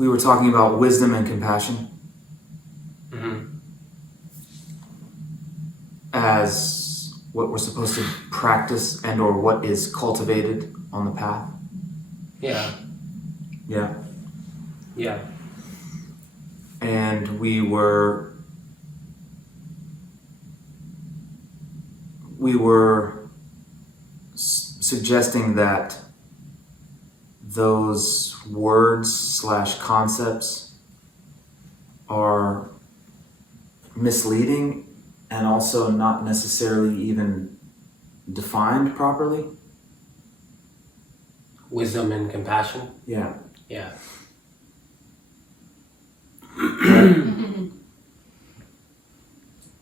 we were talking about wisdom and compassion as what we're supposed to practice and or what is cultivated on the path. Yeah. Yeah. Yeah. And we were suggesting that those words / concepts are misleading and also not necessarily even defined properly. Wisdom and compassion. Yeah. Yeah.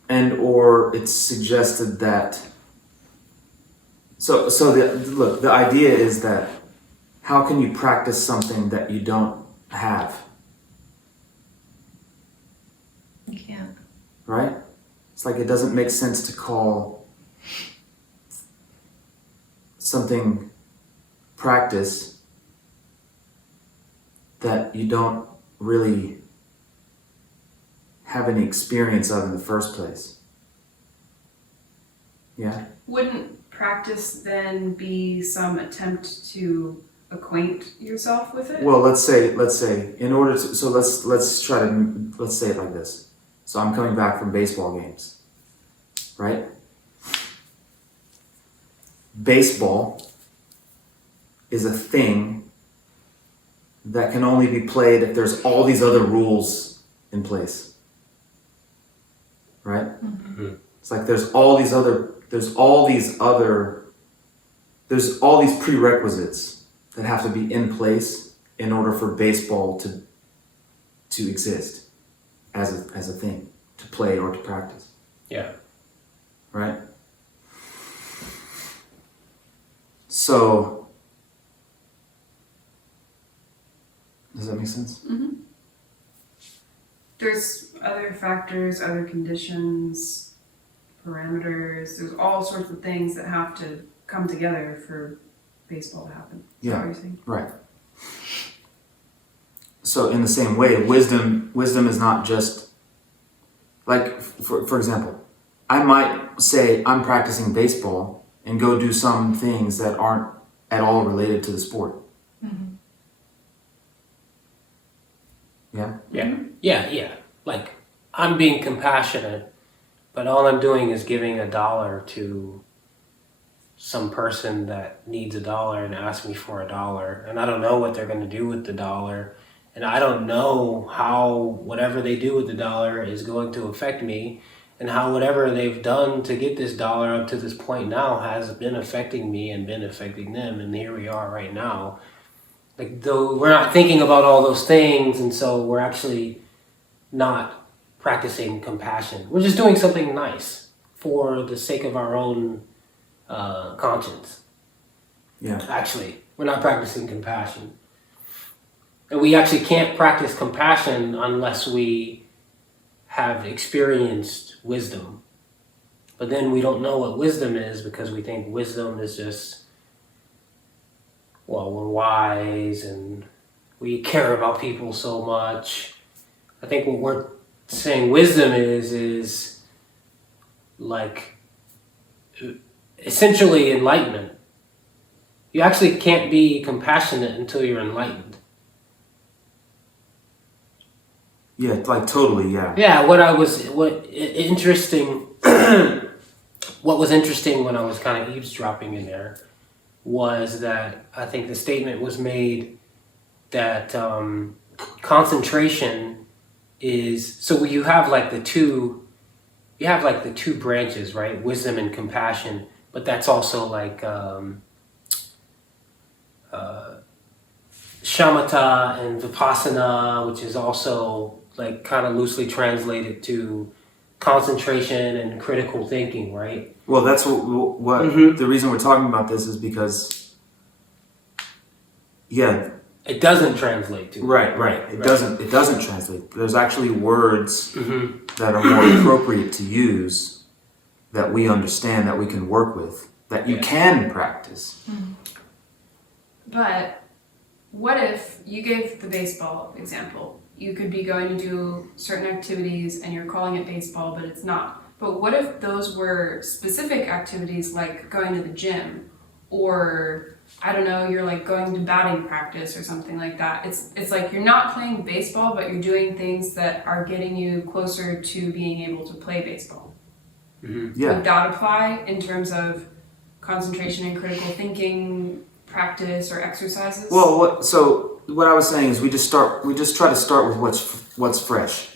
And or it's suggested that the idea is that how can you practice something that you don't have? You can't. Right? It's like it doesn't make sense to call something practice that you don't really have any experience of in the first place. Yeah? Wouldn't practice then be some attempt to acquaint yourself with it? Well, let's say in order to, so let's say it like this. So I'm coming back from baseball games, right? Baseball is a thing that can only be played if there's all these other rules in place, right? Mm-hmm. It's like there's all these prerequisites that have to be in place in order for baseball to exist as a thing, to play or to practice. Yeah. Right? So, does that make sense? Mm-hmm. There's other factors, other conditions, parameters. There's all sorts of things that have to come together for baseball to happen. Is that what you're saying? Right. So in the same way, wisdom is not just like, for example, I might say I'm practicing baseball and go do some things that aren't at all related to the sport. Mm-hmm. Yeah? Yeah. Yeah. Like, I'm being compassionate, but all I'm doing is giving $1 to some person that needs $1 and asks me for $1, and I don't know what they're going to do with the $1, and I don't know how whatever they do with the $1 is going to affect me, and how whatever they've done to get this $1 up to this point now has been affecting me and been affecting them, and here we are right now. Like, though we're not thinking about all those things, and so we're actually not practicing compassion. We're just doing something nice for the sake of our own conscience. Yeah. Actually, we're not practicing compassion. And we actually can't practice compassion unless we have experienced wisdom. But then we don't know what wisdom is because we think wisdom is just, well, we're wise and we care about people so much. I think what we're saying wisdom is like essentially enlightenment. You actually can't be compassionate until you're enlightened. Yeah, like totally, yeah. Yeah, what was interesting when I was kind of eavesdropping in there was that I think the statement was made that concentration is, so you have like the two branches, right? Wisdom and compassion, but that's also like shamatha and vipassana, which is also like kind of loosely translated to concentration and critical thinking, right? Well, that's what the reason we're talking about this is because, yeah. It doesn't translate to. Right. It doesn't translate. There's actually words that are more appropriate to use that we understand, that we can work with, that you can practice. But what if you gave the baseball example? You could be going to do certain activities and you're calling it baseball, but it's not. But what if those were specific activities like going to the gym, or I don't know, you're like going to batting practice or something like that. It's like you're not playing baseball, but you're doing things that are getting you closer to being able to play baseball. Yeah. Would that apply in terms of concentration and critical thinking practice or exercises? Well, what I was saying is we just try to start with what's fresh,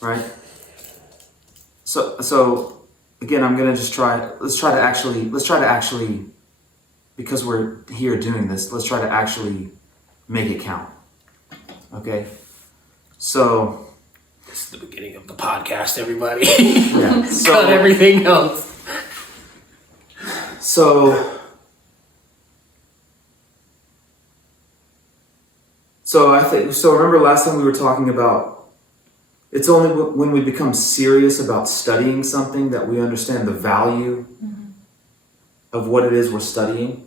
right? So again, I'm gonna just let's try to actually, because we're here doing this, let's try to actually make it count. Okay? So This is the beginning of the podcast, everybody. yeah. Cut everything else. So I think so. Remember last time we were talking about it's only when we become serious about studying something that we understand the value of what it is we're studying.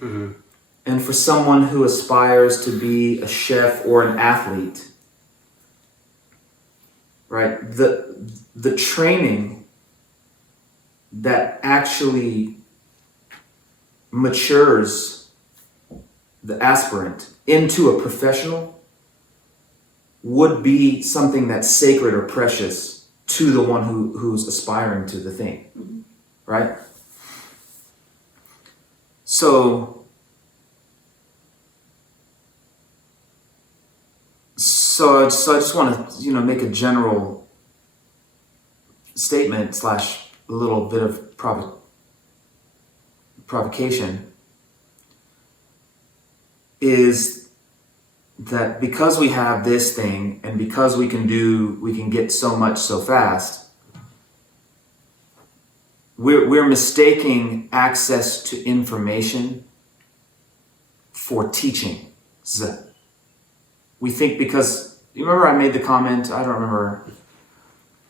Mm-hmm. And for someone who aspires to be a chef or an athlete, right? The training that actually matures the aspirant into a professional would be something that's sacred or precious to the one who's aspiring to the thing, right? So I just want to make a general statement / a little bit of provocation is that because we have this thing and because we can get so much so fast, we're mistaking access to information for teaching. We think because, you remember I made the comment, I don't remember,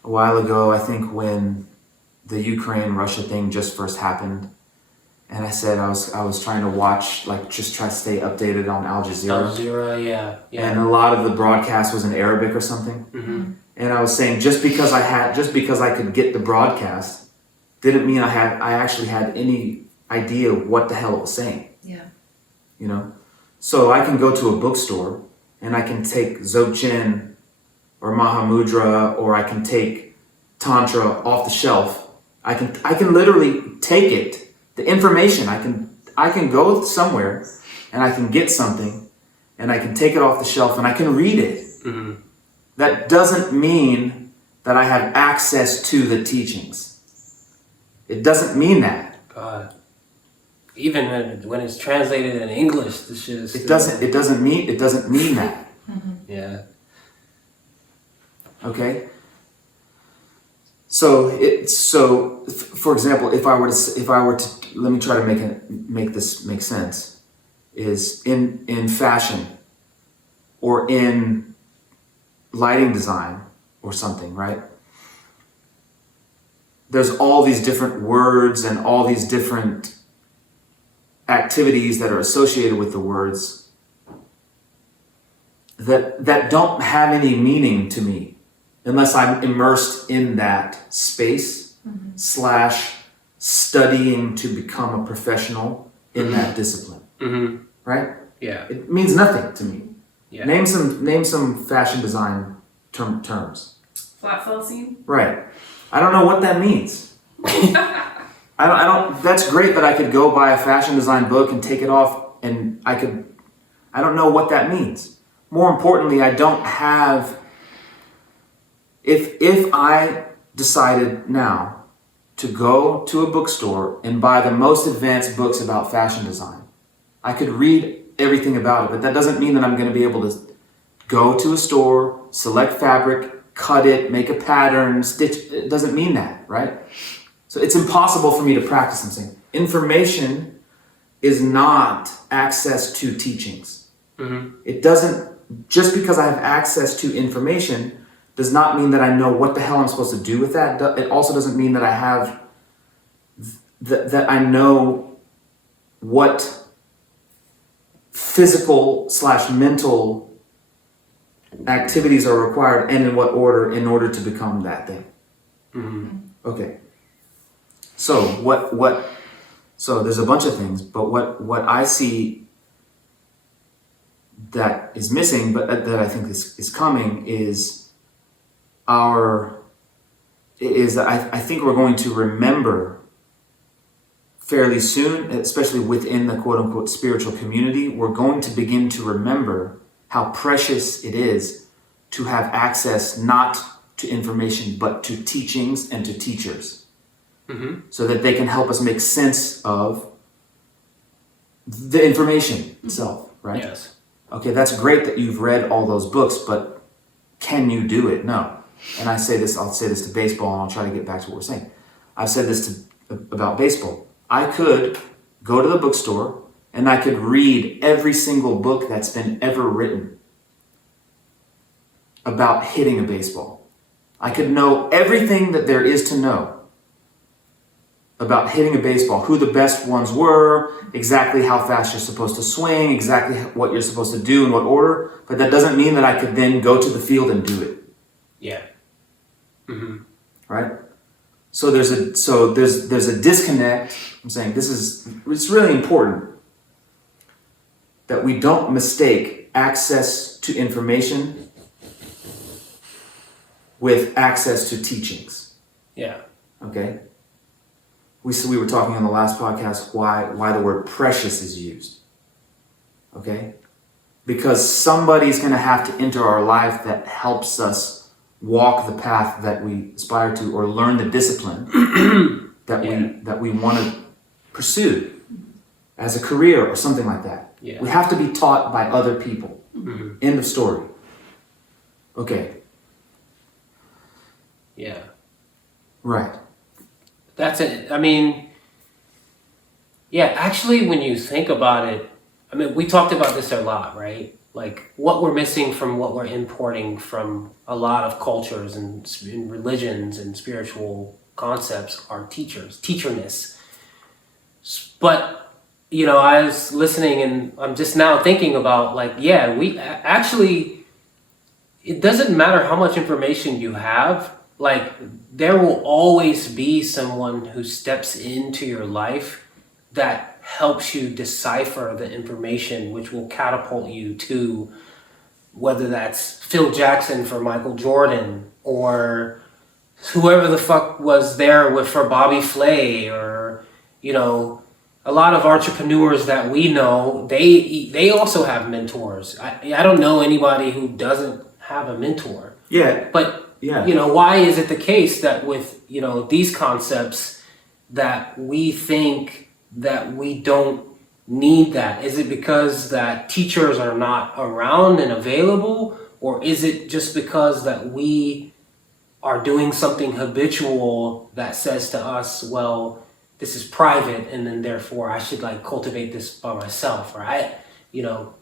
a while ago, I think when the Ukraine-Russia thing just first happened, and I said I was trying to watch, just try to stay updated on Al Jazeera. Al Jazeera, yeah. And a lot of the broadcast was in Arabic or something. Mm-hmm. And I was saying just because I could get the broadcast didn't mean I actually had any idea what the hell it was saying. Yeah. So I can go to a bookstore and I can take Dzogchen or Mahamudra, or I can take Tantra off the shelf. I can literally take it. The information, I can go somewhere and I can get something and I can take it off the shelf and I can read it. Mm-hmm. That doesn't mean that I have access to the teachings. It doesn't mean that. God. Even when it's translated in English, this shit is It doesn't mean that. Yeah. Okay? So for example, if I were to let me try to make this make sense, is in fashion or in lighting design or something, right? There's all these different words and all these different activities that are associated with the words that don't have any meaning to me unless I'm immersed in that space / studying to become a professional in that discipline. Mm-hmm. Right? Yeah. It means nothing to me. Yeah. Name some fashion design terms. Flat fell scene? Right. I don't know what that means. I don't that's great that I could go buy a fashion design book and take it off and I don't know what that means. More importantly, I don't have if I decided now to go to a bookstore and buy the most advanced books about fashion design, I could read everything about it, but that doesn't mean that I'm going to be able to go to a store, select fabric, cut it, make a pattern, stitch. It doesn't mean that, right? So it's impossible for me to practice something. Information is not access to teachings. Mm-hmm. It doesn't, just because I have access to information does not mean that I know what the hell I'm supposed to do with that. It also doesn't mean that I have, that I know what physical / mental activities are required and in what order in order to become that thing. Mm-hmm. Okay. So so there's a bunch of things, but what I see that is missing, but that I think is coming is I think we're going to remember fairly soon, especially within the quote unquote spiritual community, we're going to begin to remember how precious it is to have access not to information but to teachings and to teachers. Mm-hmm. So that they can help us make sense of the information itself, right? Yes. Okay, that's great that you've read all those books, but can you do it? No. And I'll say this to baseball, and I'll try to get back to what we're saying. I've said this about baseball. I could go to the bookstore and I could read every single book that's been ever written about hitting a baseball. I could know everything that there is to know about hitting a baseball, who the best ones were, exactly how fast you're supposed to swing, exactly what you're supposed to do in what order, but that doesn't mean that I could then go to the field and do it. Yeah. Mm-hmm. Right? So there's a disconnect. I'm saying it's really important that we don't mistake access to information with access to teachings. Yeah. Okay? We were talking on the last podcast why the word precious is used. Okay? Because somebody's going to have to enter our life that helps us walk the path that we aspire to, or learn the discipline that we want to pursue as a career or something like that. Yeah. We have to be taught by other people. Mm-hmm. End of story. Okay. Yeah. Right. That's it. I mean, yeah, actually, when you think about it, I mean, we talked about this a lot, right? Like, what we're missing from what we're importing from a lot of cultures and religions and spiritual concepts are teacherness. But, you know, I was listening and I'm just now thinking about, like, yeah, we actually, it doesn't matter how much information you have. Like, there will always be someone who steps into your life that helps you decipher the information, which will catapult you to, whether that's Phil Jackson for Michael Jordan, or whoever the fuck was there for Bobby Flay, or, you know, a lot of entrepreneurs that we know, they also have mentors. I don't know anybody who doesn't have a mentor. Yeah. But yeah. You know, why is it the case that with, you know, these concepts that we think that we don't need that? Is it because that teachers are not around and available? Or is it just because that we are doing something habitual that says to us, well, this is private and then therefore I should like cultivate this by myself, right? You know,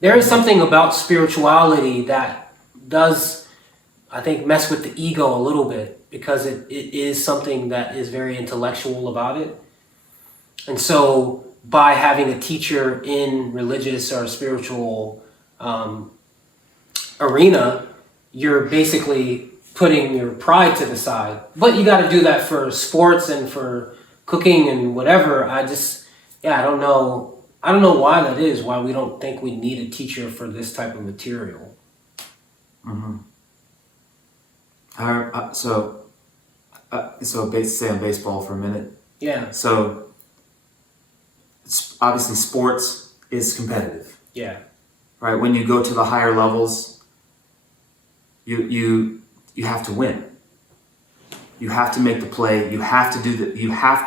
there is something about spirituality that does, I think, mess with the ego a little bit, because it is something that is very intellectual about it. And so by having a teacher in religious or spiritual arena, you're basically putting your pride to the side. But you got to do that for sports and for cooking and whatever. I don't know why that is, why we don't think we need a teacher for this type of material. Mm-hmm. So stay on baseball for a minute. Yeah. So obviously sports is competitive. Yeah. Right? When you go to the higher levels, you have to win. You have to make the play. You have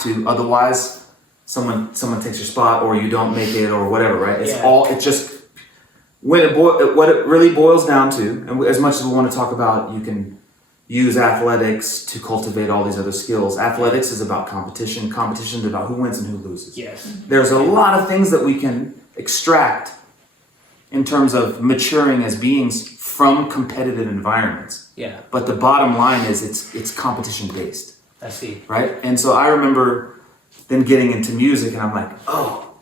to otherwise someone takes your spot, or you don't make it, or whatever, right? It's just what it really boils down to, and as much as we want to talk about, you can use athletics to cultivate all these other skills. Athletics is about competition. Competition is about who wins and who loses. Yes. There's a lot of things that we can extract in terms of maturing as beings from competitive environments. Yeah. But the bottom line is it's competition based. I see. Right? And so I remember then getting into music and I'm like, oh,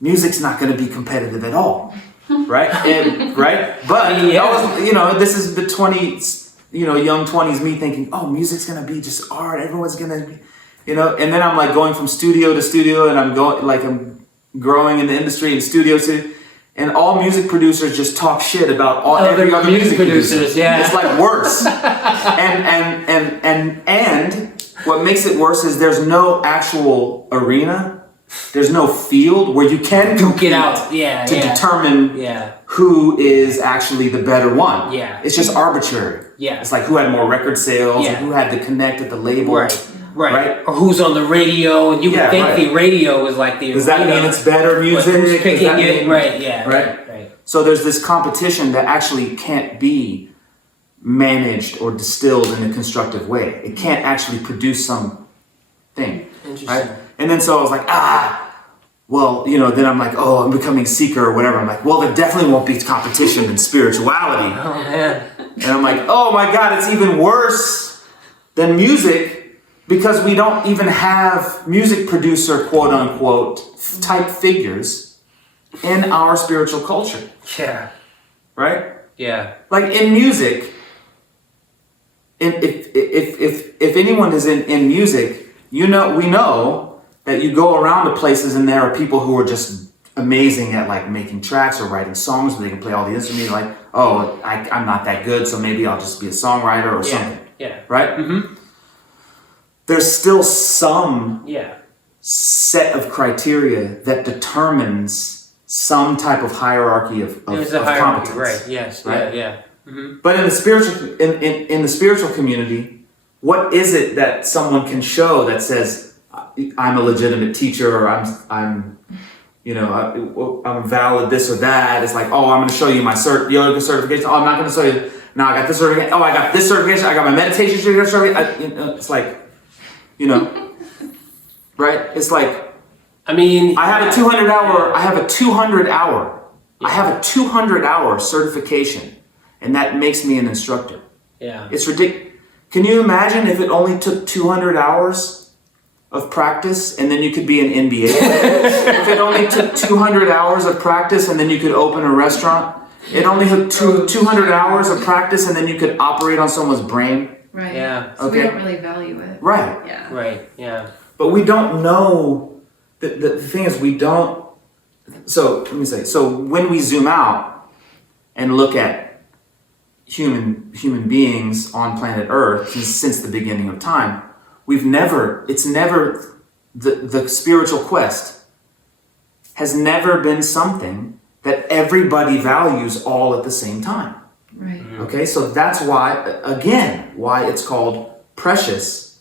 music's not going to be competitive at all, right? Right? But Yeah. I was, this is the 20s, young 20s me thinking, oh, music's going to be just art. Everyone's going to be, and then I'm like going from studio to studio, and I'm growing in the industry and studio to, and all music producers just talk shit about every other music producer. Yeah. It's like worse. and what makes it worse is there's no actual arena. There's no field where you can compete Get out. Yeah. to determine who is actually the better one. Yeah. It's just arbitrary. Yeah. It's like who had more record sales Yeah. and who had to connect at the label. Right. Or who's on the radio, and you would think the radio is like the. Does that mean it's better music? Who's picking Does that it? mean- Right. Yeah. Right. So there's this competition that actually can't be managed or distilled in a constructive way. It can't actually produce something. Interesting. Right? And then so I was like, then I'm like, oh, I'm becoming seeker or whatever. I'm like, well, there definitely won't be competition in spirituality. Oh man. And I'm like, oh my God, it's even worse than music because we don't even have music producer, quote unquote, type figures in our spiritual culture. Yeah. Right? Yeah. Like in music, if anyone is in music, we know that you go around to places and there are people who are just amazing at like making tracks or writing songs where they can play all the instruments. Like, oh, I'm not that good, so maybe I'll just be a songwriter or something. Yeah. Right? Mm-hmm. There's still some Yeah. set of criteria that determines some type of hierarchy of There's a hierarchy, competence. right? Yes. Right? Yeah. Mm-hmm. But in the spiritual community, what is it that someone can show that says I'm a legitimate teacher or I'm valid this or that? It's like, oh, I'm going to show you my yoga certification. Oh, I'm not going to show you. No, I got this certification. Oh, I got this certification. I got my meditation certification. It's like, right? It's like, I mean, I have a 200 hour certification, and that makes me an instructor. Yeah. It's ridiculous. Can you imagine if it only took 200 hours of practice and then you could be an NBA player? If it only took 200 hours of practice and then you could open a restaurant? It only took 200 hours of practice and then you could operate on someone's brain? Right. Yeah. So we don't really value it. Right. Yeah. Right. Yeah. But we don't know. The thing is, we don't. So let me say. So when we zoom out and look at human beings on planet Earth since the beginning of time, the spiritual quest has never been something that everybody values all at the same time. Right. Okay, so that's why it's called precious.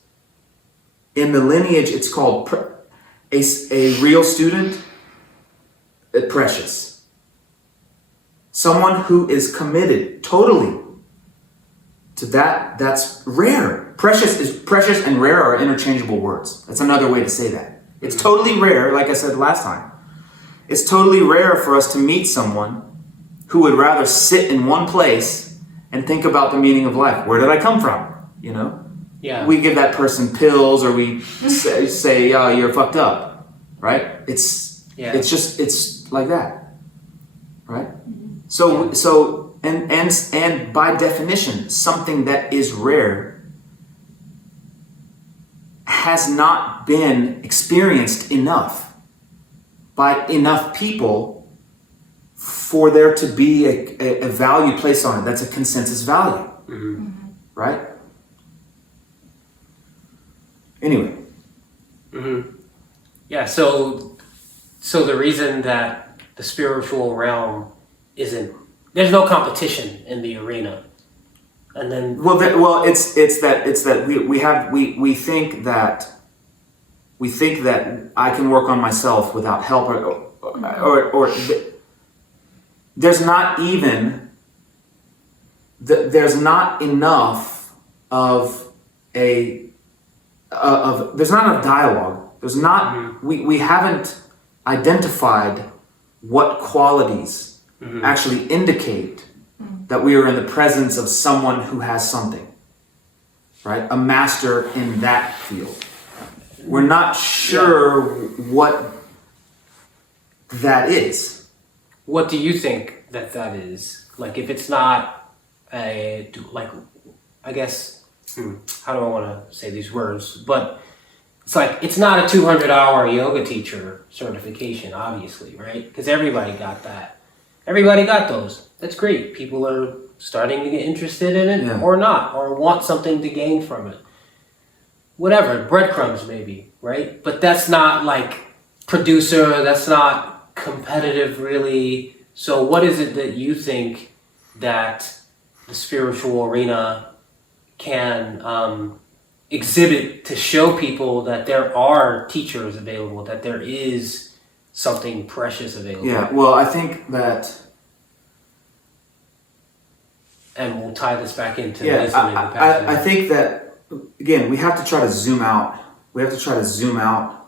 In the lineage, it's called a real student, precious. Someone who is committed totally to that's rare. Precious and rare are interchangeable words. That's another way to say that. It's totally rare, like I said last time. It's totally rare for us to meet someone who would rather sit in one place and think about the meaning of life. Where did I come from? Yeah. We give that person pills, or we say oh, you're fucked up, right? It's like that, right? So and by definition, something that is rare has not been experienced enough by enough people for there to be a value placed on it. That's a consensus value, right? Anyway. Mm-hmm. Yeah. So the reason that the spiritual realm there's no competition in the arena, and then it's that we think that I can work on myself without help or there's not enough of there's not enough dialogue. There's not we haven't identified what qualities actually indicate that we are in the presence of someone who has something, right? A master in that field. We're not sure what that is. What do you think that is? Like, if it's not like, I guess, how do I want to say these words? But it's like, it's not a 200-hour yoga teacher certification, obviously, right? Because everybody got that. Everybody got those. That's great. People are starting to get interested in it, Yeah. or not, or want something to gain from it. Whatever, breadcrumbs maybe, right? But that's not like producer, that's not competitive really. So what is it that you think that the spiritual arena can exhibit to show people that there are teachers available, that there is something precious available? Yeah, well, I think that... And we'll tie this back into Yeah, wisdom and compassion. I think that, again, we have to try to zoom out. We have to try to zoom out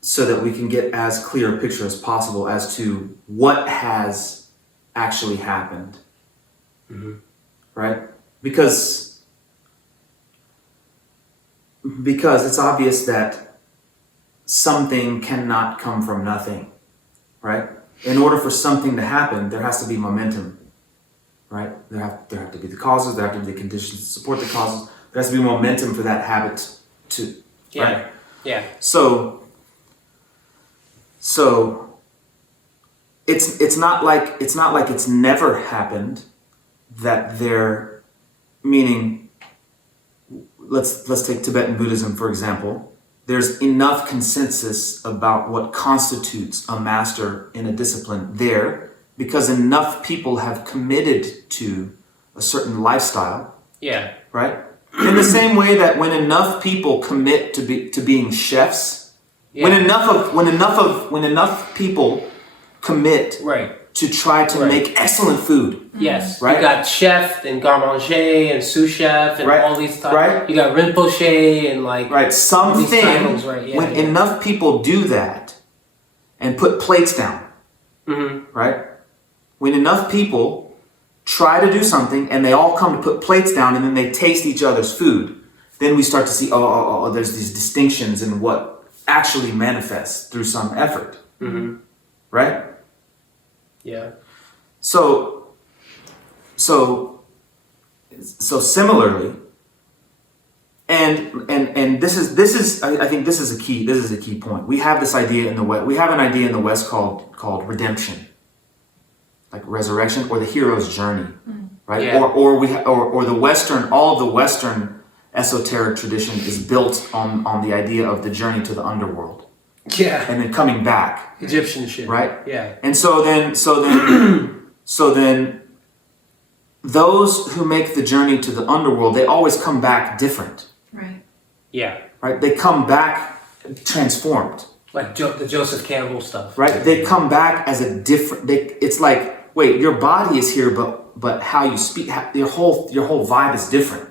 so that we can get as clear a picture as possible as to what has actually happened. Mm-hmm. Right? Because it's obvious that something cannot come from nothing. Right? In order for something to happen, there has to be momentum. Right? There have to be the causes, there have to be the conditions to support the causes. There has to be momentum for that habit to... Yeah. Right? Yeah. So it's not like it's never happened that there, meaning let's take Tibetan Buddhism for example. There's enough consensus about what constitutes a master in a discipline there because enough people have committed to a certain lifestyle. Yeah. Right? In the same way that when enough people commit to being chefs, Yeah. when enough people commit Right. to try to Right. make excellent food, Yes. Right? You got chef and garde manger and sous chef and Right. all these types. Right. You got Rinpoche and like right? these Something titles, right? Yeah, when yeah. enough people do that and put plates down, Mm-hmm. right? When enough people try to do something and they all come to put plates down and then they taste each other's food, then we start to see, there's these distinctions in what actually manifests through some effort, Mm-hmm. right? Yeah. So similarly, and this is I think this is a key point. We have this idea in the West. We have an idea in the West called redemption, like resurrection or the hero's journey, right? Yeah. Or the Western, all of the Western esoteric tradition is built on the idea of the journey to the underworld Yeah. and then coming back, Egyptian shit. right? Yeah. And so then those who make the journey to the underworld, they always come back different, Right. Yeah. right? They come back transformed, Like the Joseph Campbell stuff. right? They come back as a different, it's like, wait, your body is here, but how you speak, your whole vibe is different,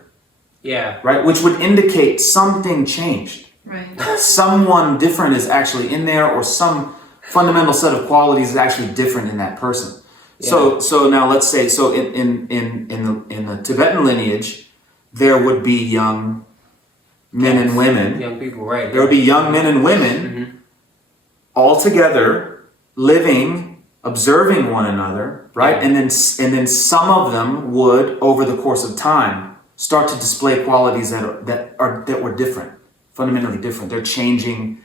Yeah. right? Which would indicate something changed. Right. Someone different is actually in there, or some fundamental set of qualities is actually different in that person. So now let's say, so in the Tibetan lineage, there would be young men and women. Young people, right? There would be young men and women all together, living, observing one another, right? Yeah. And then some of them would, over the course of time, start to display qualities that were different, fundamentally different. They're changing.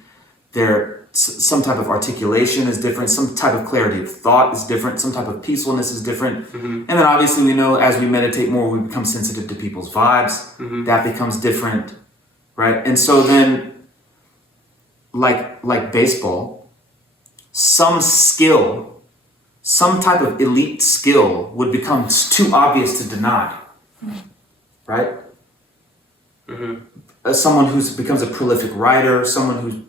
Some type of articulation is different. Some type of clarity of thought is different. Some type of peacefulness is different. And then obviously we know as we meditate more, we become sensitive to people's vibes. That becomes different, right? And so then, like baseball, some skill, some type of elite skill would become too obvious to deny, right? Someone who becomes a prolific writer, someone who,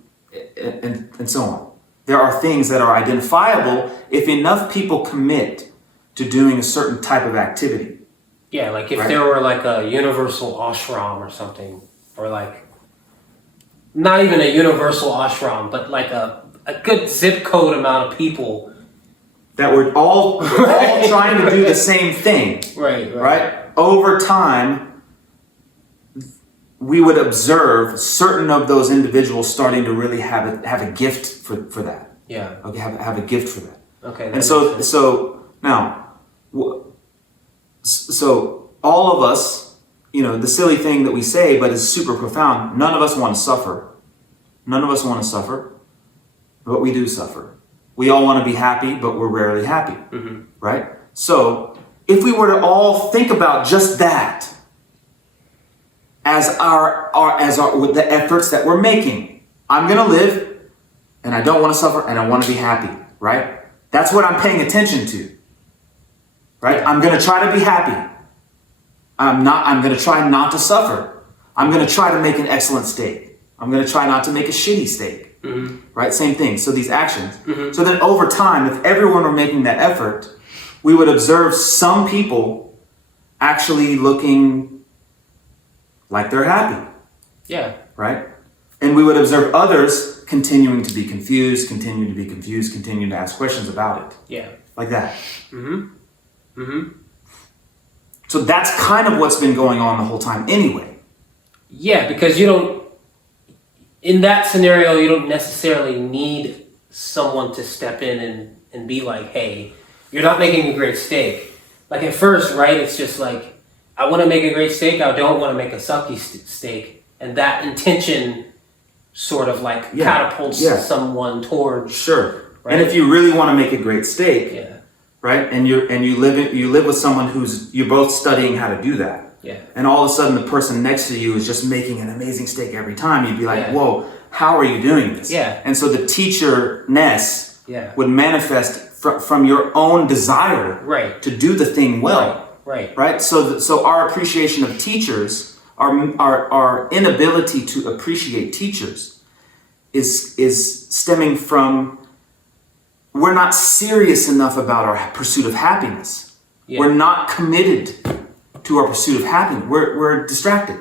and so on. There are things that are identifiable if enough people commit to doing a certain type of activity. Yeah, like if Right. there were like a universal ashram or something, or like not even a universal ashram, but like a good zip code amount of people. That we're all trying to do the same thing, Right. right? Over time, we would observe certain of those individuals starting to really have a gift for that. Yeah. Okay, have a gift for that. Okay. And so now, so all of us, the silly thing that we say, but is super profound. None of us want to suffer. None of us want to suffer, but we do suffer. We all want to be happy, but we're rarely happy, right? So if we were to all think about just that as the efforts that we're making, I'm going to live, and I don't want to suffer, and I want to be happy, right? That's what I'm paying attention to, right? I'm going to try to be happy. I'm going to try not to suffer. I'm going to try to make an excellent steak. I'm going to try not to make a shitty steak, right? Same thing. So these actions. So then over time, if everyone were making that effort, we would observe some people actually looking like they're happy. Yeah. Right? And we would observe others continuing to be confused, continuing to ask questions about it. Yeah. Like that. So that's kind of what's been going on the whole time anyway. Yeah, because in that scenario, you don't necessarily need someone to step in and be like, hey, you're not making a great steak. Like at first, right, it's just like, I want to make a great steak, I don't want to make a sucky steak. And that intention sort of like catapults someone towards... Sure. Right? And if you really want to make a great steak, yeah. right, and you live with someone you're both studying how to do that. Yeah. And all of a sudden the person next to you is just making an amazing steak every time. You'd be like, whoa, how are you doing this? Yeah. And so the teacher-ness would manifest from your own desire to do the thing well. Right. So our appreciation of teachers, our inability to appreciate teachers is stemming from we're not serious enough about our pursuit of happiness. Yeah. We're not committed to our pursuit of happiness. We're distracted.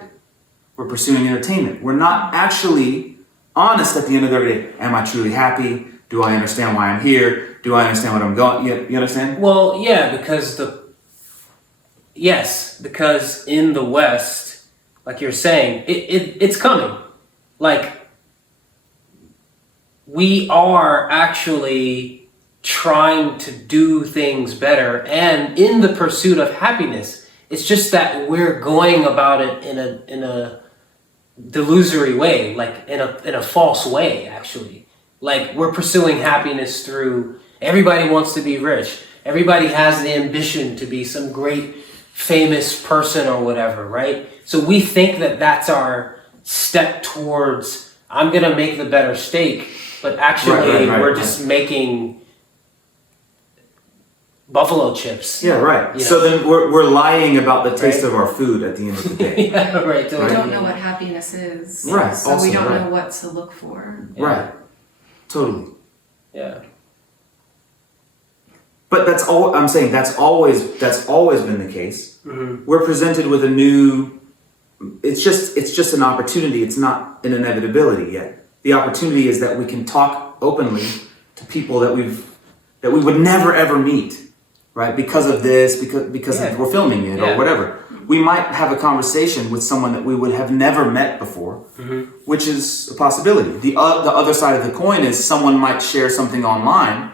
We're pursuing entertainment. We're not actually honest at the end of the day. Am I truly happy? Do I understand why I'm here? Do I understand what I'm going? You understand? Well, yeah, because in the West, like you're saying, it's coming. Like, we are actually trying to do things better and in the pursuit of happiness. It's just that we're going about it in a delusory way, like in a false way, actually. Like, we're pursuing happiness through, everybody wants to be rich. Everybody has the ambition to be some great famous person or whatever, right? So we think that that's our step towards, I'm going to make the better steak, but actually we're just making buffalo chips. Yeah, right. So then we're lying about the taste of our food at the end of the day. Yeah, right. We don't know what happiness is. Right. So also, we don't know what to look for. Yeah. Right. Totally. Yeah. But that's all I'm saying. That's always been the case. Mm-hmm. We're presented with a new. It's just an opportunity. It's not an inevitability yet. The opportunity is that we can talk openly to people that we would never ever meet, right? Because of this, because we're filming it or whatever. We might have a conversation with someone that we would have never met before, which is a possibility. The other side of the coin is someone might share something online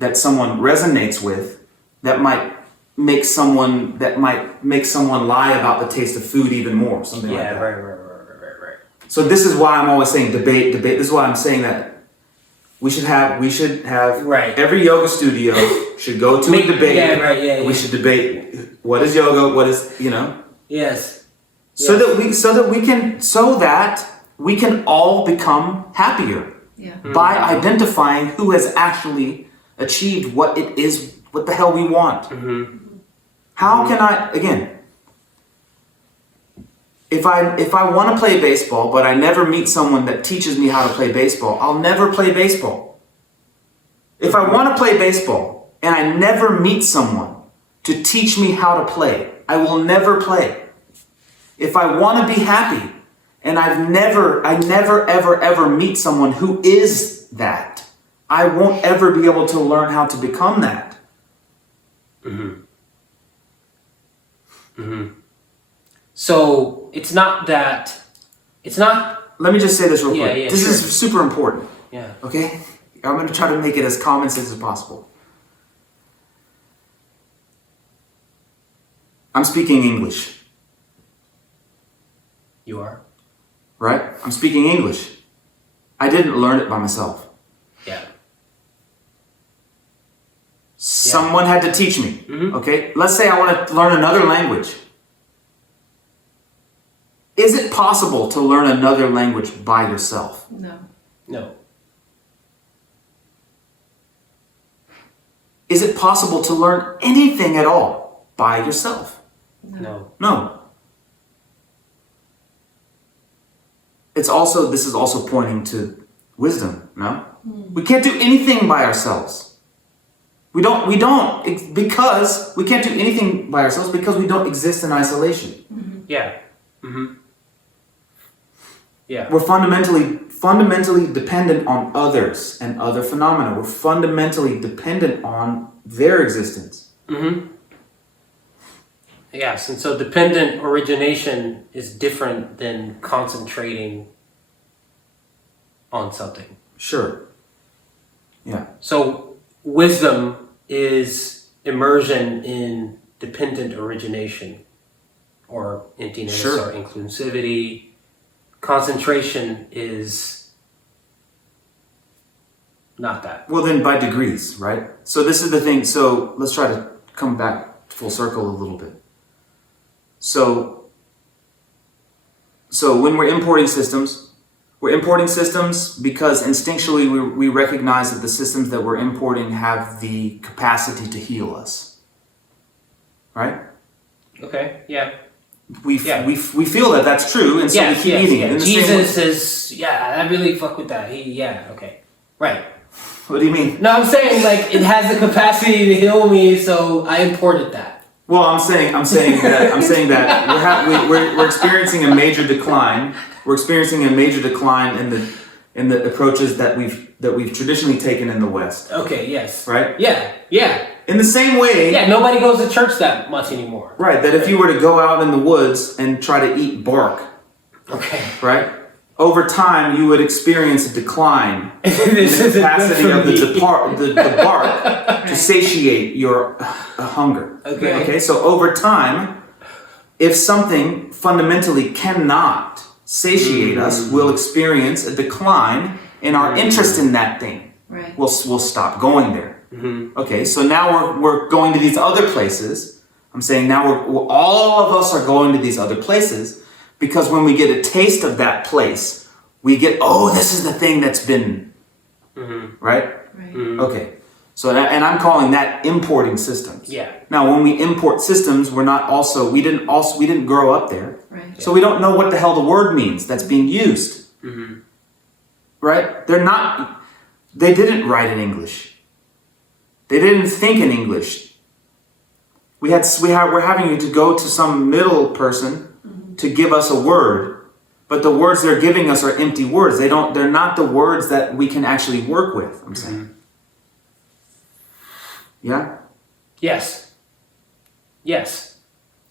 that someone resonates with that might make someone lie about the taste of food even more, something like that. Yeah, right. So this is why I'm always saying debate. This is why I'm saying that we should have every yoga studio should go to a debate. Yeah. We should debate what is yoga, what is Yes. so that we can all become happier by identifying who has actually achieved what the hell we want. How can I, again, if I want to play baseball, but I never meet someone that teaches me how to play baseball, I'll never play baseball. If I want to play baseball and I never meet someone to teach me how to play, I will never play. If I want to be happy and I never ever meet someone who is that, I won't ever be able to learn how to become that. So it's not that It's not. Let me just say this real Yeah, quick. yeah, This sure. is super important. Yeah. Okay? I'm going to try to make it as common sense as possible. I'm speaking English, You are. right? I'm speaking English. I didn't learn it by myself. Yeah. Someone had to teach me. Mhm. Okay? Let's say I want to learn another language. Is it possible to learn another language by yourself? No. No. Is it possible to learn anything at all by yourself? No. No. This is also pointing to wisdom, no? We can't do anything by ourselves. Because we can't do anything by ourselves because we don't exist in isolation. Yeah. Mm-hmm. Yeah. We're fundamentally dependent on others and other phenomena. We're fundamentally dependent on their existence. Mm-hmm. Yes, and so dependent origination is different than concentrating on something. Sure. Yeah. So wisdom is immersion in dependent origination or emptiness Sure. or inclusivity. Concentration is not that. Well, then by degrees, right? So this is the thing. So let's try to come back full circle a little bit. So when we're importing systems because instinctually we recognize that the systems that we're importing have the capacity to heal us. Right? Okay, yeah. We feel that that's true, and so we keep eating it. In the same Jesus way. is, I really fuck with that. Okay. Right. What do you mean? No, I'm saying like it has the capacity to heal me, so I imported that. Well, I'm saying that we're experiencing a major decline. We're experiencing a major decline in the approaches that we've traditionally taken in the West. Okay, yes. Right? Yeah. In the same way. Yeah, nobody goes to church that much anymore. Right, that if you were to go out in the woods and try to eat bark, Okay. right? Over time, you would experience a decline in This the isn't capacity good of for me. the bark to satiate your hunger. Okay. So over time, if something fundamentally cannot satiate us, we'll experience a decline in our interest in that thing. Right. We'll stop going there. Mm-hmm. Okay, so now we're going to these other places. I'm saying now all of us are going to these other places because when we get a taste of that place, we get, this is the thing that's been, right? Right. Mm-hmm. Okay, so and I'm calling that importing systems. Yeah. Now, when we import systems, we didn't grow up there, Right. so we don't know what the hell the word means that's being used. Mm-hmm. Right? They didn't write in English. They didn't think in English. We're having to go to some middle person to give us a word, but the words they're giving us are empty words. They're not the words that we can actually work with, I'm saying. Yeah? Yes.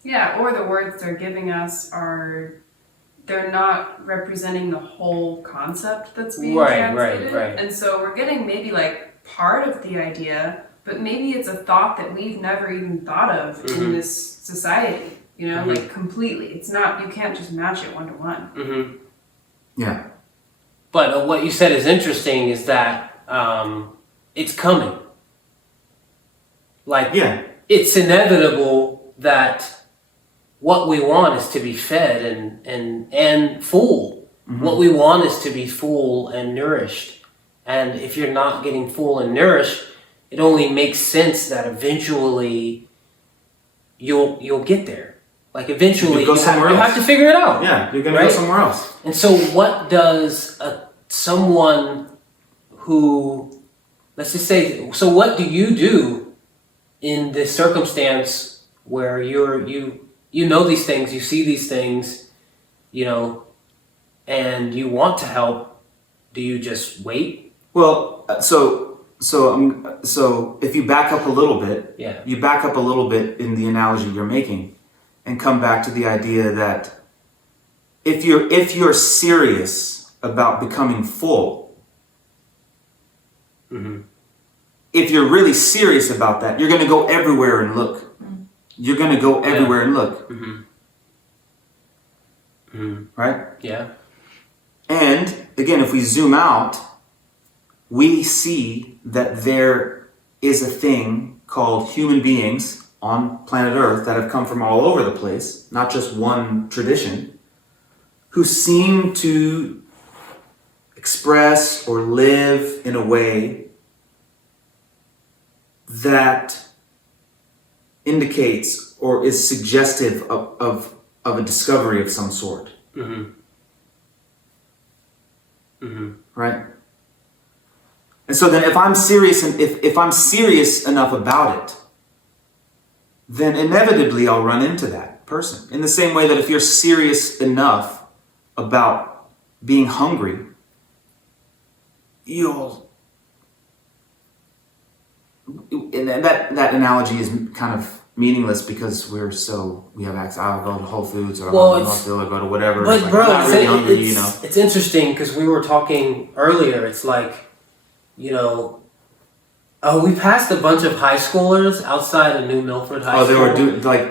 Yeah, or the words they're giving us they're not representing the whole concept that's being translated. Right. And so we're getting maybe like part of the idea, but maybe it's a thought that we've never even thought of in this society, like completely. It's not, you can't just match it one to one. Mm-hmm. Yeah. But what you said is interesting is that it's coming. Like, it's inevitable that what we want is to be fed and full. Mm-hmm. What we want is to be full and nourished. And if you're not getting full and nourished, it only makes sense that eventually you'll get there. Like eventually you have to figure it out. Yeah, you're gonna go somewhere else. And so what does someone who, let's just say, so what do you do in this circumstance where you know these things, you see these things, and you want to help? Do you just wait? Well, so if you back up a little bit, you back up a little bit in the analogy you're making, and come back to the idea that if you're serious about becoming full, if you're really serious about that, you're going to go everywhere and look. You're going to go everywhere and look. Right? Yeah. And again, if we zoom out, we see that there is a thing called human beings on planet Earth that have come from all over the place, not just one tradition, who seem to express or live in a way that indicates or is suggestive of a discovery of some sort. Right? And so then if I'm serious and if I'm serious enough about it, then inevitably I'll run into that person. In the same way that if you're serious enough about being hungry, and that analogy is kind of meaningless because we have access. I'll go to Whole Foods or I'll go to whatever. But like, bro, I'm not really hungry, it's interesting because we were talking earlier. It's like, we passed a bunch of high schoolers outside of New Milford High School. They were doing doing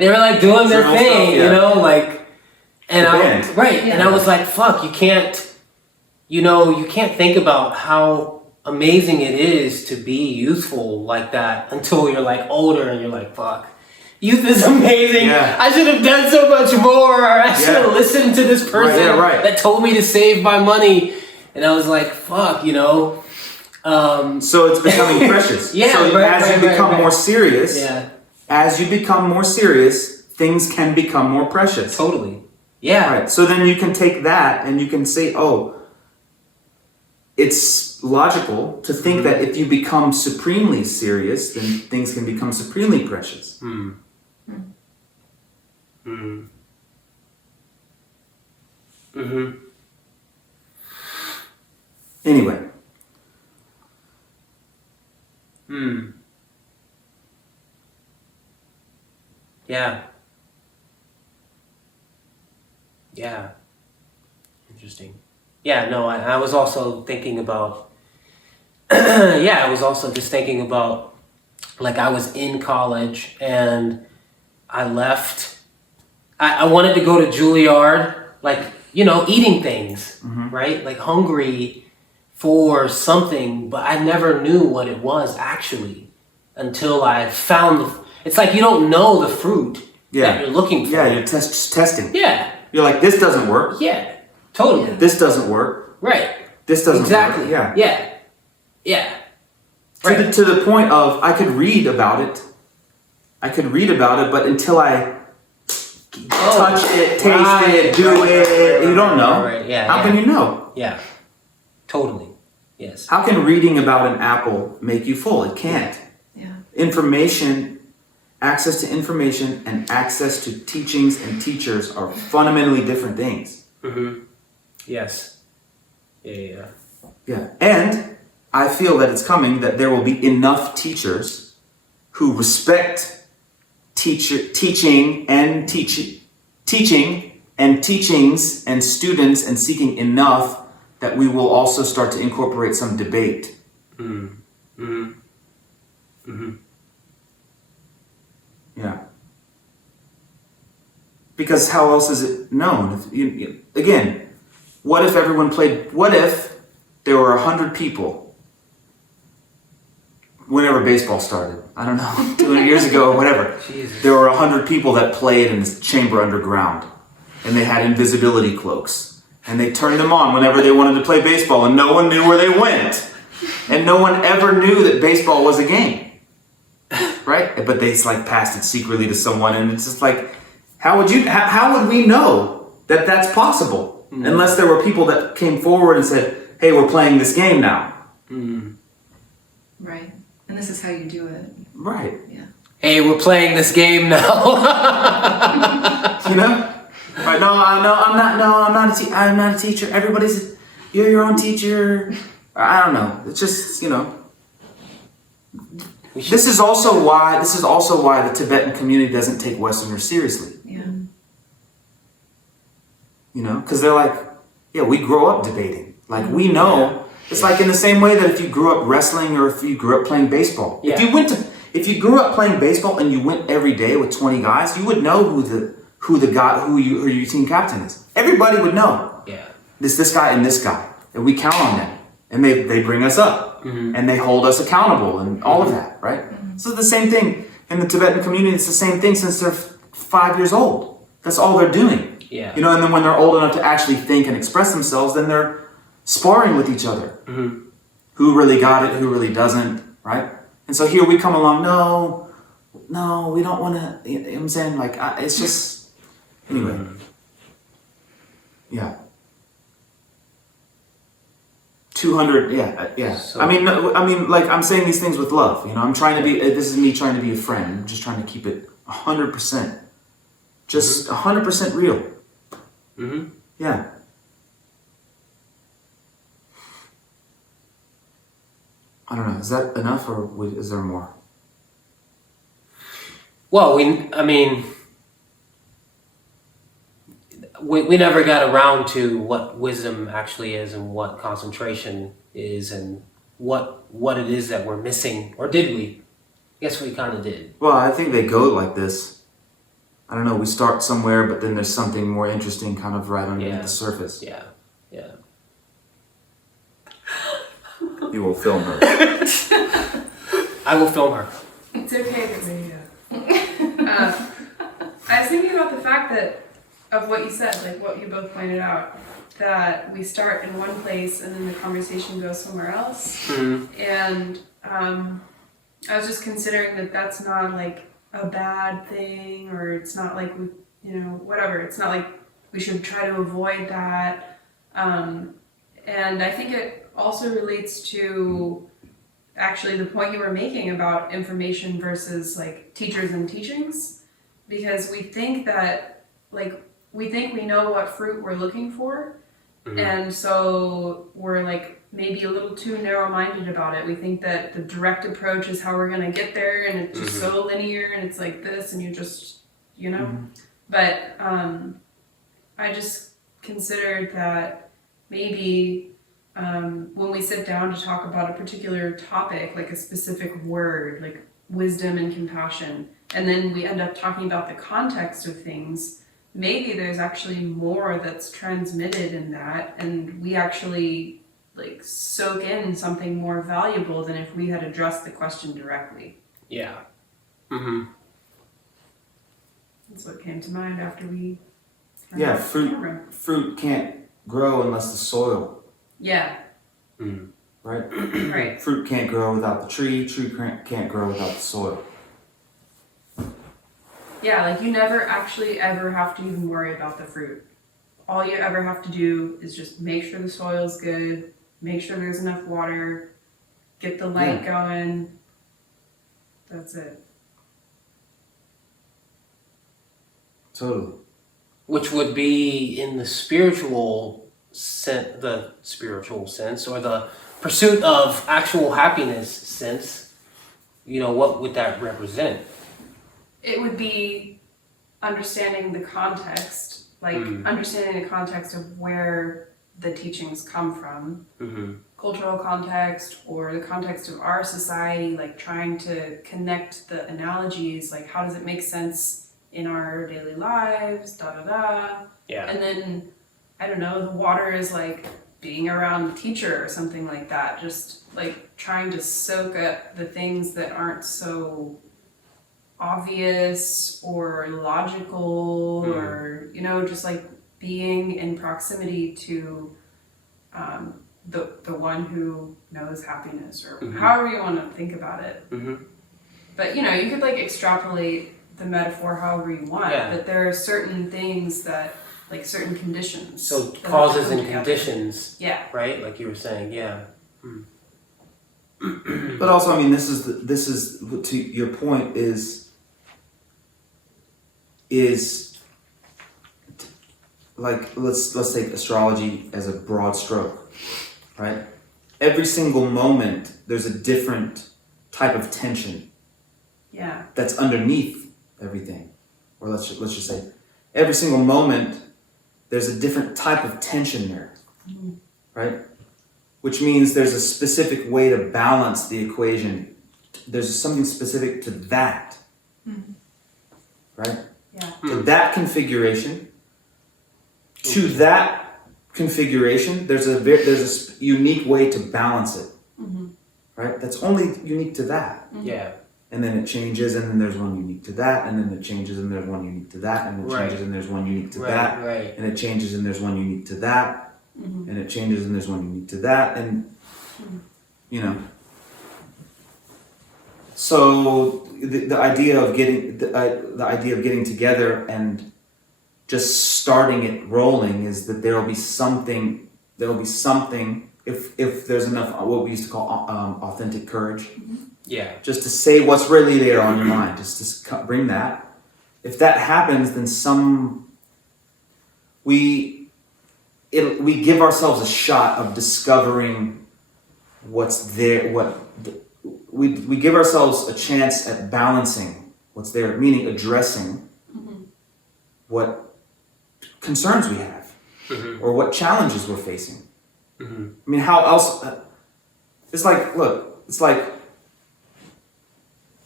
their thing, stuff, and I was like, fuck, you can't think about how amazing it is to be youthful like that until you're like older and you're like, fuck, youth is amazing. Yeah. I should have done so much more. Or I should have listened to this person that told me to save my money. And I was like, fuck, So it's becoming precious. As you become more serious, things can become more precious. Totally. Yeah. Right. So then you can take that and you can say, it's logical to think that if you become supremely serious, then things can become supremely precious. Anyway. Yeah. Yeah. Interesting. Yeah, no, I was also thinking about, I was also just thinking about, like, I was in college and I left, I wanted to go to Juilliard, like, eating things, right? Like hungry for something, but I never knew what it was actually until I found, it's like you don't know the fruit that you're looking for. Yeah, you're just testing. Yeah. You're like, this doesn't work. Yeah. Totally. This doesn't work. Right. This doesn't exactly. work. Yeah. Right. To the point of I could read about it, but until I touch it, taste it, do it, you don't know. Right. Yeah. How can you know? Yeah. Totally. Yes. How can reading about an apple make you full? It can't. Yeah. Access to information and access to teachings and teachers are fundamentally different things. Yes. Yeah. And I feel that it's coming that there will be enough teachers who respect teaching and teachings and students and seeking enough that we will also start to incorporate some debate. Yeah. Because how else is it known? Again, what if there were 100 people whenever baseball started? I don't know, 200 years ago or whatever. Jesus. There were 100 people that played in this chamber underground, and they had invisibility cloaks, and they turned them on whenever they wanted to play baseball, and no one knew where they went, and no one ever knew that baseball was a game, right? But they passed it secretly to someone, and it's just like, how would we know that that's possible unless there were people that came forward and said, "Hey, we're playing this game now." Right. And this is how you do it. Right. Yeah. Hey, we're playing this game now. Right? No, I'm not a teacher. You're your own teacher. I don't know. It's just This is also why the Tibetan community doesn't take Westerners seriously. Yeah. You know, because they're like, yeah, we grow up debating. Like we know. It's like in the same way that if you grew up wrestling or if you grew up playing baseball. Yeah. If you grew up playing baseball and you went every day with 20 guys, you would know who your team captain is. Everybody would know. Yeah. This guy and this guy. And we count on them. And they bring us up. And they hold us accountable and all of that, right? So the same thing in the Tibetan community. It's the same thing since they're 5 years old. That's all they're doing. Yeah. You know, and then when they're old enough to actually think and express themselves, then they're sparring with each other. Who really got it, who really doesn't, right? And so here we come along, no, we don't want to, you know what I'm saying? Like, it's just, anyway. Yeah. 200, yeah. So- I mean, like, I'm saying these things with love, you know? I'm trying to be, this is me trying to be a friend. I'm just trying to keep it 100%. Just 100% real. Yeah. I don't know. Is that enough, or is there more? Well, we never got around to what wisdom actually is and what concentration is and what it is that we're missing, or did we? Yes, we kind of did. Well, I think they go like this. I don't know. We start somewhere, but then there's something more interesting, kind of right underneath the surface. Yeah. You will film her. I will film her. It's okay, the video. I was thinking about the fact that, of what you said, like what you both pointed out, that we start in one place and then the conversation goes somewhere else. And I was just considering that that's not like a bad thing, or it's not like we, you know, whatever. It's not like we should try to avoid that. And I think it also relates to actually the point you were making about information versus like teachers and teachings, because we think that we know what fruit we're looking for, and so we're like maybe a little too narrow-minded about it. We think that the direct approach is how we're gonna get there, and it's just so linear, and it's like this, and you just, you know. But I just considered that maybe when we sit down to talk about a particular topic, like a specific word, like wisdom and compassion, and then we end up talking about the context of things, maybe there's actually more that's transmitted in that, and we actually like soak in something more valuable than if we had addressed the question directly. Yeah. Mm-hmm. That's what came to mind after we. Yeah, fruit can't grow unless the soil. Yeah. Mm. Right? Right. Fruit can't grow without the tree. Tree can't grow without the soil. Yeah, like you never actually ever have to even worry about the fruit. All you ever have to do is just make sure the soil's good, make sure there's enough water, get the light going. That's it. Totally. Which would be in the spiritual sense, or the pursuit of actual happiness sense. You know, what would that represent? It would be understanding the context, like understanding the context of where the teachings come from, cultural context, or the context of our society, like trying to connect the analogies, like how does it make sense in our daily lives, Yeah. And then, I don't know, the water is like being around the teacher or something like that, just like trying to soak up the things that aren't so obvious or logical, or, you know, just like being in proximity to the one who knows happiness, or however you want to think about it. But, you know, you could like extrapolate the metaphor however you want, but there are certain things that, like certain conditions. So that causes have to come and together. conditions. Yeah. Right? Like you were saying, yeah. But also, I mean, this is to your point is like let's take astrology as a broad stroke, right? Every single moment there's a different type of tension that's underneath everything, or let's just say every single moment there's a different type of tension there, right? Which means there's a specific way to balance the equation. There's something specific to that, right? Yeah. To that configuration, to that configuration, there's a unique way to balance it, right? That's only unique to that. Yeah. And then it changes, and then there's one unique to that, and then it changes, and there's one unique to that, and it Right. changes, and there's one unique to that, Right. and it changes, and there's one unique to that, and it changes, and there's one unique to that, and you know. So the idea of getting the idea of getting together and just starting it rolling is that there will be something. There will be something if there's enough what we used to call authentic courage. Yeah. Just to say what's really there on your mind, just to bring that. If that happens, then we give ourselves a shot of discovering what's there. We give ourselves a chance at balancing what's there, meaning addressing what concerns we have or what challenges we're facing. I mean, how else? It's like, look, it's like.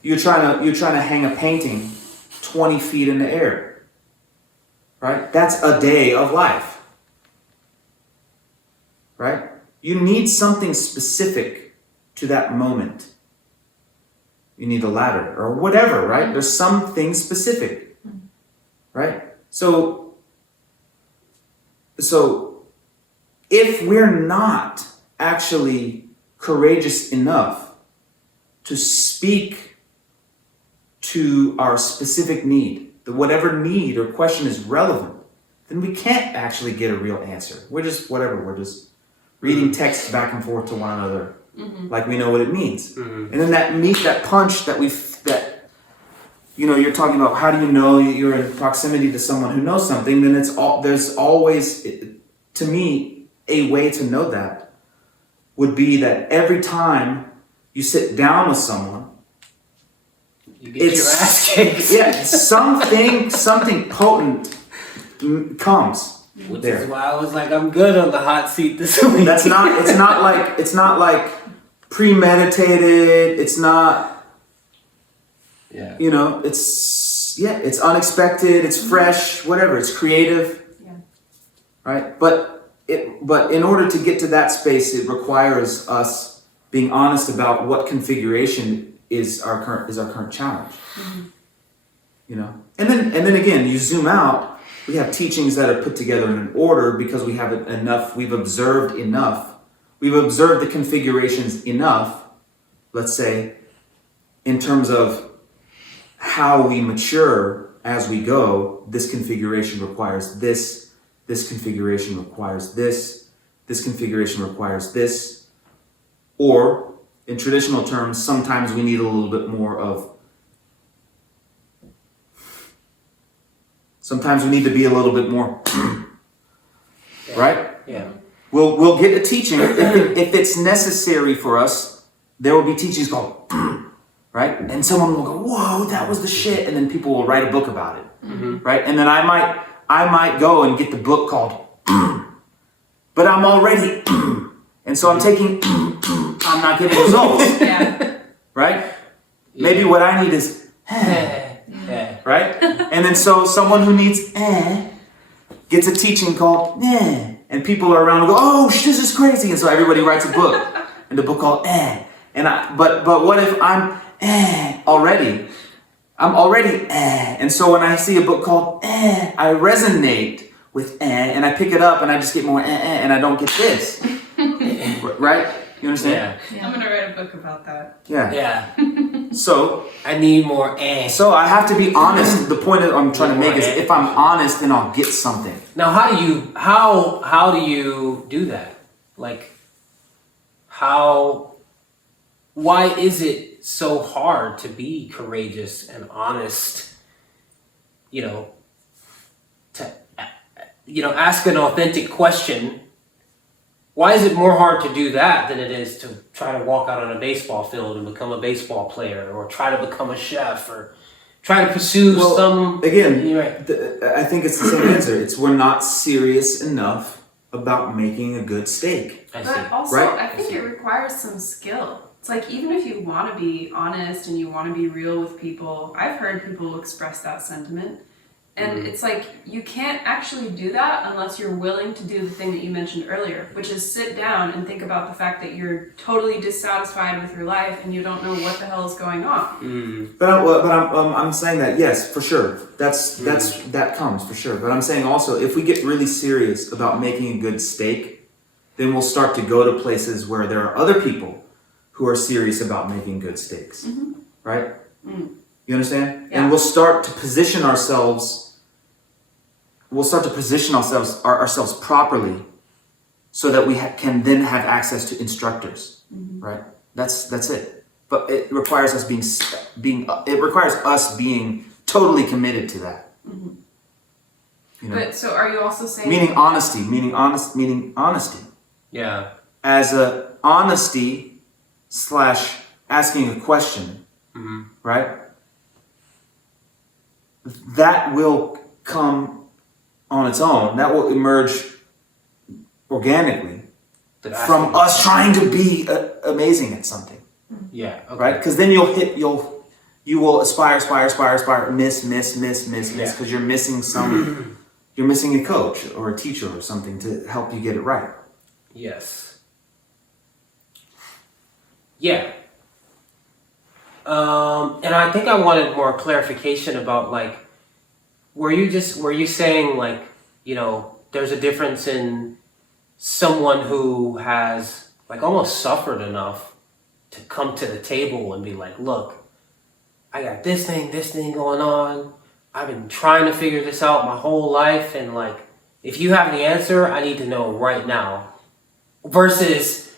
You're trying to hang a painting 20 feet in the air, right? That's a day of life, right? You need something specific to that moment. You need a ladder or whatever, right? There's something specific, right? So if we're not actually courageous enough to speak to our specific need, whatever need or question is relevant, then we can't actually get a real answer. We're just we're reading text back and forth to one another like we know what it means. And then that punch that you're talking about, how do you know you're in proximity to someone who knows something? Then there's always, to me, a way to know that would be that every time you sit down with someone, You get your ass kicked. Yeah, something potent comes. Which there. is why I was like, I'm good on the hot seat this week. It's not like premeditated. It's not. Yeah. It's unexpected. It's fresh. Whatever. It's creative. Yeah. Right. But in order to get to that space, it requires us being honest about what configuration is our current challenge. And then again, you zoom out. We have teachings that are put together in an order because we have enough. We've observed enough. We've observed the configurations enough. Let's say, in terms of how we mature as we go. This configuration requires this. This configuration requires this. This configuration requires this. Or, in traditional terms, sometimes we need a little bit more of. Sometimes we need to be a little bit more, right? Yeah. We'll get a teaching if it's necessary for us. There will be teachings called, right? And someone will go, "Whoa, that was the shit," and then people will write a book about it, right? And then I might go and get the book called, but I'm already, and so I'm taking, I'm not getting results, right? Maybe what I need is. Right? And then so someone who needs gets a teaching called and people are around and go, "Oh, this is crazy." And so everybody writes a book. And the book called but what if I'm already? I'm already and so when I see a book called I resonate with and I pick it up and I just get more and I don't get this. Right? You understand? Yeah. I'm gonna write a book about that. Yeah. So I need more So I have to be honest. The point that I'm trying to make is if I'm honest, then I'll get something. Now, how do you do that? Like, why is it so hard to be courageous and honest? To ask an authentic question. Why is it more hard to do that than it is to try to walk out on a baseball field and become a baseball player, or try to become a chef, or try to pursue Well, some. again, You're right. I think it's the same answer. It's we're not serious enough about making a good steak. I see. But also, Right? I think it requires some skill. It's like even if you want to be honest and you want to be real with people, I've heard people express that sentiment. And it's like you can't actually do that unless you're willing to do the thing that you mentioned earlier, which is sit down and think about the fact that you're totally dissatisfied with your life and you don't know what the hell is going on. But I'm saying that yes, for sure. That comes for sure. But I'm saying also if we get really serious about making a good steak, then we'll start to go to places where there are other people who are serious about making good steaks, right? You understand? Yeah. And we'll start to position ourselves. We'll start to position ourselves properly, so that we can then have access to instructors, right? That's it. But it requires us being totally committed to that. You know? But so are you also saying Meaning honesty. Yeah. As a honesty / asking a question, right? That will come on its own. That will emerge organically from us trying to be amazing at something, Yeah. Okay. right? Because then you will aspire, miss, because you're missing you're missing a coach or a teacher or something to help you get it right. Yes. Yeah. And I think I wanted more clarification about like, were you saying like, you know, there's a difference in someone who has like almost suffered enough to come to the table and be like, look, I got this thing going on. I've been trying to figure this out my whole life. And like, if you have the answer, I need to know right now. Versus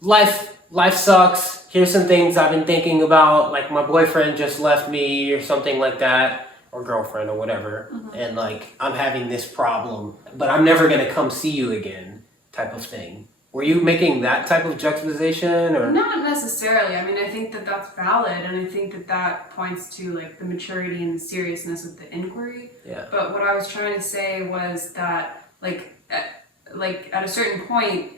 life sucks. Here's some things I've been thinking about. Like my boyfriend just left me or something like that. Or girlfriend or whatever. And like, I'm having this problem, but I'm never going to come see you again type of thing. Were you making that type of juxtaposition or? Not necessarily. I mean, I think that that's valid, and I think that that points to like the maturity and the seriousness of the inquiry. Yeah. But what I was trying to say was that like at a certain point,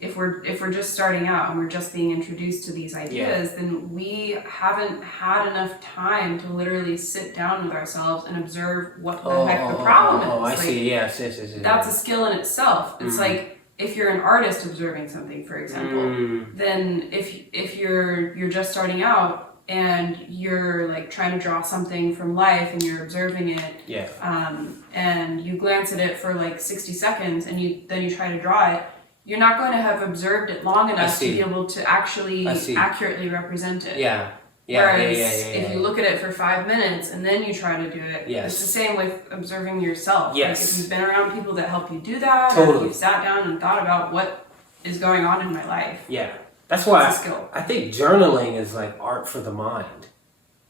if we're just starting out and we're just being introduced to these ideas, then we haven't had enough time to literally sit down with ourselves and observe what the heck the problem is. I like, see. Yes. That's a skill in itself. It's like if you're an artist observing something, for example, then if you're just starting out and you're like trying to draw something from life and you're observing it, and you glance at it for like 60 seconds and then you try to draw it, you're not going to have observed it long enough to be able to actually accurately represent it. Whereas if you look at it for 5 minutes and then you try to do it, it's the same with observing yourself. Yes. Like if you've been around people that help you do that, Totally. or if you've sat down and thought about what is going on in my life. Yeah. That's why It's a skill. I think journaling is like art for the mind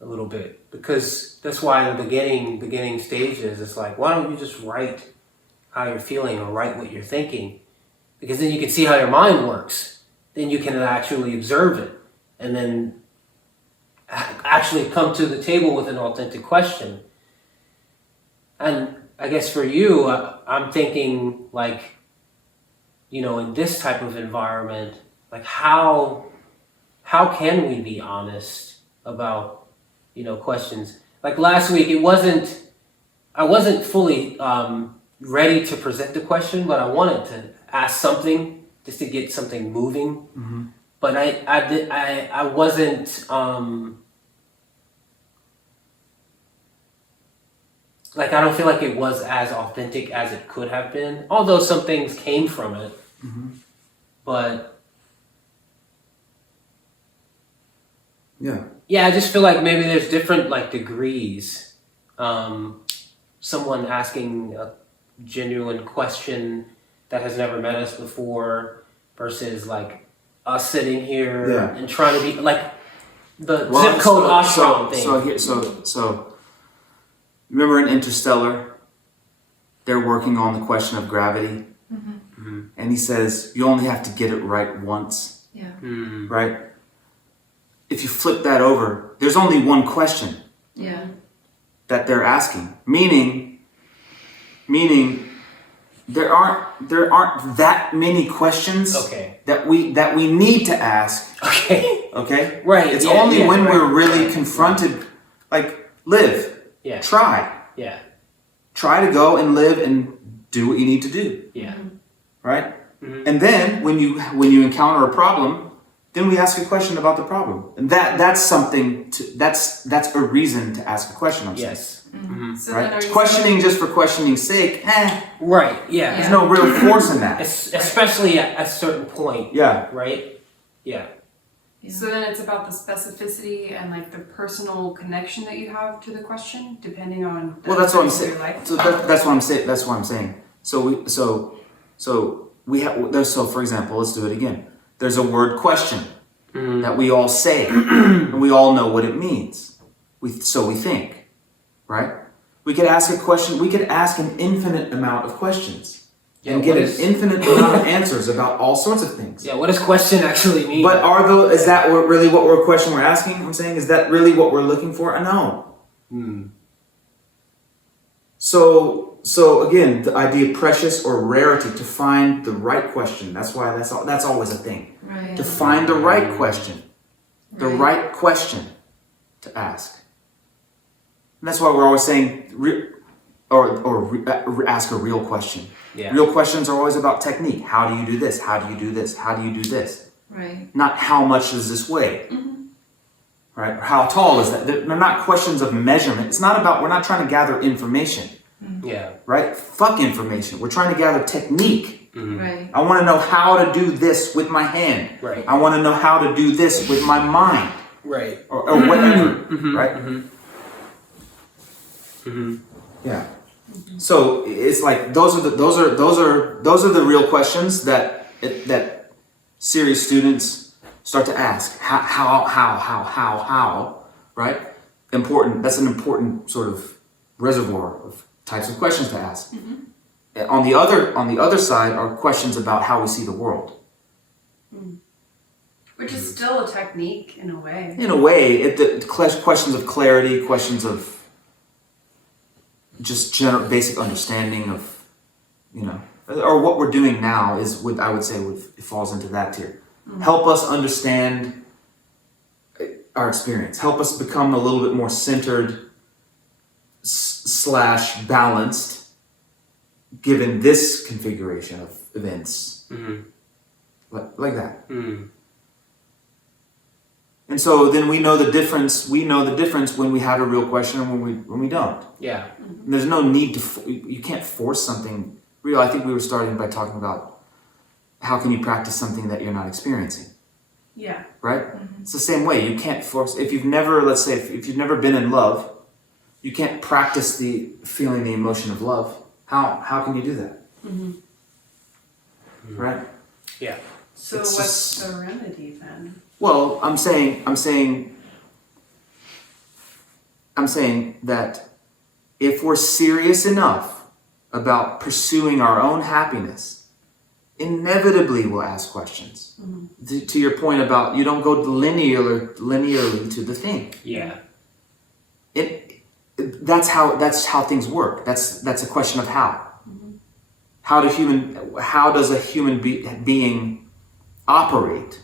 a little bit, because that's why in the beginning stages, it's like, why don't you just write how you're feeling or write what you're thinking? Because then you can see how your mind works. Then you can actually observe it and then actually come to the table with an authentic question. And I guess for you, I'm thinking like, you know, in this type of environment, like how can we be honest about, you know, questions? Like last week, I wasn't fully ready to present the question, but I wanted to ask something just to get something moving. But I wasn't like, I don't feel like it was as authentic as it could have been, although some things came from it. But yeah, I just feel like maybe there's different like degrees. Someone asking a genuine question that has never met us before versus like us sitting here and trying to be like the zip code ashram thing. So remember in Interstellar, they're working on the question of gravity, and he says you only have to get it right once. Yeah. Right? if you flip that over, there's only one question Yeah. that they're asking. Meaning there aren't that many questions Okay. that we need to ask. Okay. Okay? Right. It's yeah, only yeah, when right, we're really right, confronted, like live, Yeah. try to go and live and do what you need to do, Yeah. right? Mhm. And then when you encounter a problem, then we ask a question about the problem, and that's something that's a reason to ask a question. I'm saying. Yes. So then are Right? you Questioning just for questioning's sake, Right. Yeah. there's no real force in that. Especially at a certain point. Yeah. Right. Yeah. So then it's about the specificity and like the personal connection that you have to the question, depending on the Well, that's what I'm events of saying. your life. So that's what I'm saying. That's what I'm saying. So we have. So for example, let's do it again. There's a word question that we all say, and we all know what it means. We think, right? We could ask a question. We could ask an infinite amount of questions and get an infinite amount of answers about all sorts of things. Yeah. What does question actually mean? But is that really what question we're asking? I'm saying, is that really what we're looking for? No. So again, the idea of precious or rarity, to find the right question. That's why that's always a thing. Right. To find the right question, the right question to ask. And that's why we're always saying, ask a real question. Yeah. Real questions are always about technique. How do you do this? How do you do this? How do you do this? Right. Not how much does this weigh? Right? Or how tall is that? They're not questions of measurement. It's not about, we're not trying to gather information, Yeah. right? Fuck information. We're trying to gather technique. Right. I want to know how to do this with my hand. Right. I want to know how to do this with my mind, Right. or whatever, right? Yeah. So it's like those are the real questions that serious students start to ask. How, right? Important. That's an important sort of reservoir of types of questions to ask. On the other side are questions about how we see the world. Which is still a technique in a way. In a way, questions of clarity, questions of just general basic understanding of, or what we're doing now is what I would say it falls into that tier. Help us understand our experience. Help us become a little bit more centered / balanced, given this configuration of events, like that. And so then we know the difference. We know the difference when we have a real question and when we don't. Yeah. And there's no need you can't force something real. I think we were starting by talking about how can you practice something that you're not experiencing, Yeah. right? It's the same way. You can't force, if you've never, let's say, if you've never been in love, you can't practice the feeling, the emotion of love. How can you do that? Right? Yeah. So It's what's just- the remedy then? Well, I'm saying that if we're serious enough about pursuing our own happiness, inevitably we'll ask questions. To your point about you don't go linearly to the thing. Yeah. That's how things work. That's a question of how. How does a human being operate?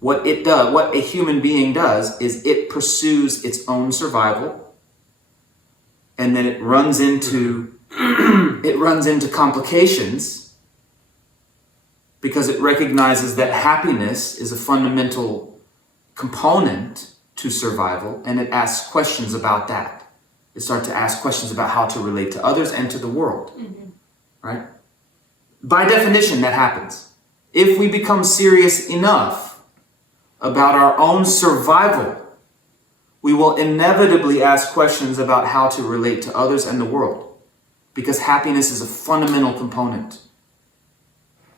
What a human being does is it pursues its own survival, and then it runs into complications because it recognizes that happiness is a fundamental component to survival, and it asks questions about that. It starts to ask questions about how to relate to others and to the world, right? By definition, that happens. If we become serious enough about our own survival, we will inevitably ask questions about how to relate to others and the world, because happiness is a fundamental component,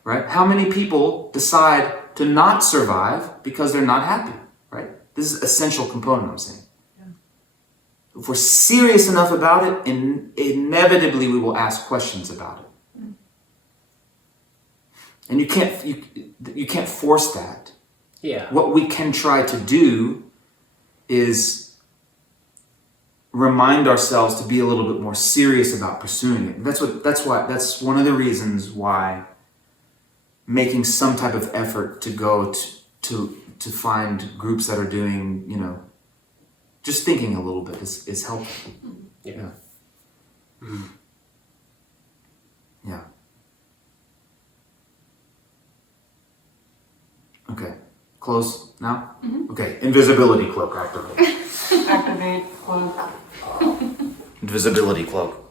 right? How many people decide to not survive because they're not happy, right? This is an essential component, I'm saying. If we're serious enough about it, inevitably we will ask questions about it. And you can't force that. Yeah. What we can try to do is remind ourselves to be a little bit more serious about pursuing it. That's one of the reasons why making some type of effort to go to find groups that are doing, just thinking a little bit is helpful. Yeah. Yeah. Okay. Close now? Okay. Invisibility cloak activate. Activate cloak. Invisibility cloak.